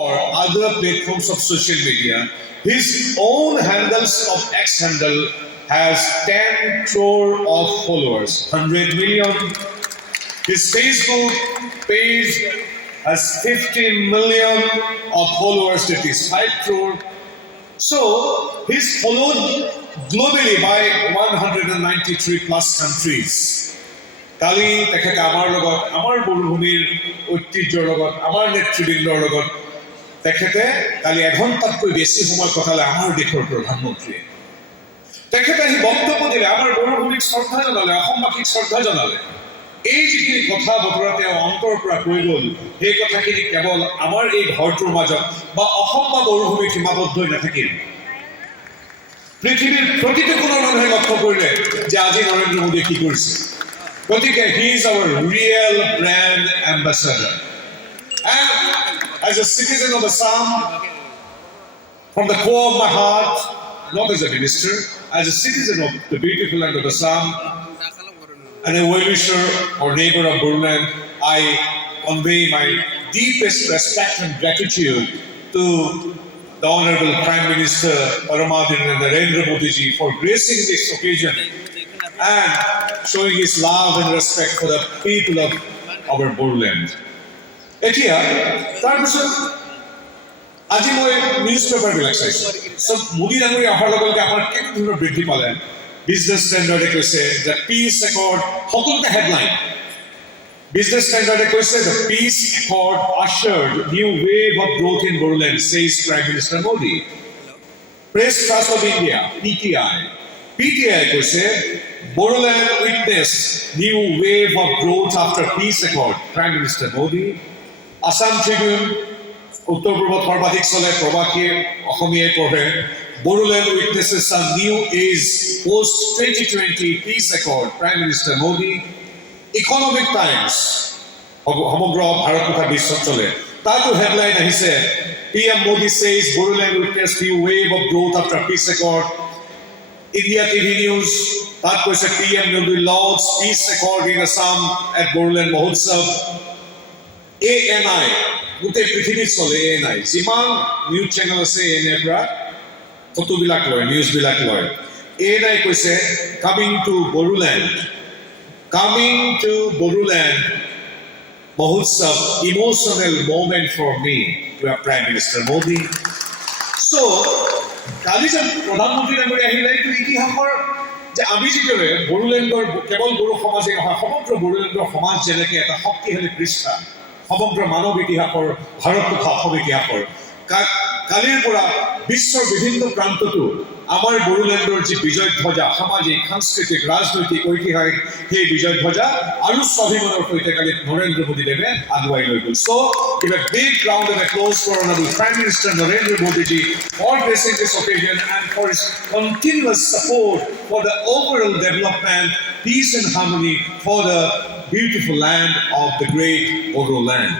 or other platforms of social media, his own handles of X handle has 10 crore of followers, 100 million. His Facebook page has 50 million of followers, that is 5 crore. So he's followed globally by 193 plus countries. কালি তেখেতে আমাৰ লগত আমাৰ বৰভূমিৰ ঐতিহ্যৰ লগত আমাৰ নেতৃবৃন্দৰ লগত তেখেতে কালি এঘণ্টাতকৈ বেছি সময় কটালে আমাৰ দেশৰ প্ৰধানমন্ত্ৰীয়ে তেখেতে আহি বক্তব্য দিলে আমাৰ বৰভূমিক শ্ৰদ্ধা জনালে অসমবাসীক শ্ৰদ্ধা জনালে এই যিখিনি কথা বতৰা তেওঁ অন্তৰ পৰা কৈ গ'ল সেই কথাখিনি কেৱল আমাৰ এই ঘৰটোৰ মাজত বা অসম বা বৰভূমিত সীমাবদ্ধ হৈ নাথাকিল পৃথিৱীৰ প্ৰতিটো কোণৰ মানুহে লক্ষ্য কৰিলে যে আজি নৰেন্দ্ৰ মোদীয়ে কি কৰিছে গতিকে he is our real brand ambassador and as a citizen of Assam from the core of my heart not as a minister as a citizen of the beautiful land of Assam and a well-wisher or neighbor of Boruland, I convey my deepest respect and gratitude to the Honorable Prime Minister Paramadhananda Narendra Modi ji for gracing this occasion and showing his love and respect for the people of our Boruland. এতিয়া তাৰপিছত আজি মই নিউজ পেপাৰবিলাক চাইছোঁ চব মোদী ডাঙৰীয়া অহাৰ লগে লগে আমাৰ কেনে ধৰণৰ বৃদ্ধি পালে বিজনেছ ষ্টেণ্ডাৰ্ডে কৈছে যে পিচ একৰ্ড সকলোতে হেডলাইন বিজনেছ ষ্টেণ্ডাৰ্ডে কৈছে যে peace accord ushered new wave of growth in Boruland, says Prime Minister Modi. Press Trust of India, PTI কৈছে Boruland witnessed new wave of growth after peace accord, Prime Minister Modi. Assam Tribune, উত্তৰ পূৰ্বত সৰ্বাধিক চলে প্ৰবাসীয়ে অসমীয়াই পঢ়ে Boruland witnesses a new age post 2020 peace accord, Prime Minister Modi. Economic Times, সমগ্ৰ ভাৰত তথা বিশ্বত চলে তাতো হেডলাইন আহিছে PM Modi says Boruland witnessed new wave of growth after peace accord. India TV News, তাত কৈছে PM Modi lauds peace accord in Assam at Boruland Mahotsav. ANI, গোটেই পৃথিৱীত চলে ANI, যিমান নিউজ চেনেল আছে ANI পৰা ফটোবিলাক লয় নিউজবিলাক লয় ANI কৈছে coming to Boruland Mahotsav, emotional moment for me, to Prime Minister Modi. So, কালি যে প্ৰধানমন্ত্ৰী ডাঙৰীয়া আহিলে এইটো ইতিহাসৰ যে আমি যিদৰে বড়োলেণ্ডৰ কেৱল বড়ো সমাজে নহয় সমগ্ৰ বড়োলেণ্ডৰ সমাজ যেনেকৈ এটা শক্তিশালী পৃষ্ঠা সমগ্ৰ মানৱ ইতিহাসৰ ভাৰত তথা অসম ইতিহাসৰ কালিৰ পৰা বিশ্বৰ বিভিন্ন প্ৰান্ততো আমাৰ বড়োলেণ্ডৰ যি বিজয় ধ্বজা সামাজিক সাংস্কৃতিক ৰাজনৈতিক ঐতিহাসিক সেই বিজয় ধ্বজা আৰু স্বাভিমানৰ সৈতে কালি নৰেন্দ্ৰ মোদী দেৱে আগুৱাই লৈ গ'ল So, give a big round of applause for Honorable Prime Minister Narendra Modi ji for gracing this occasion and for his continuous support for the overall development, peace and harmony for the beautiful land of the great Bodoland.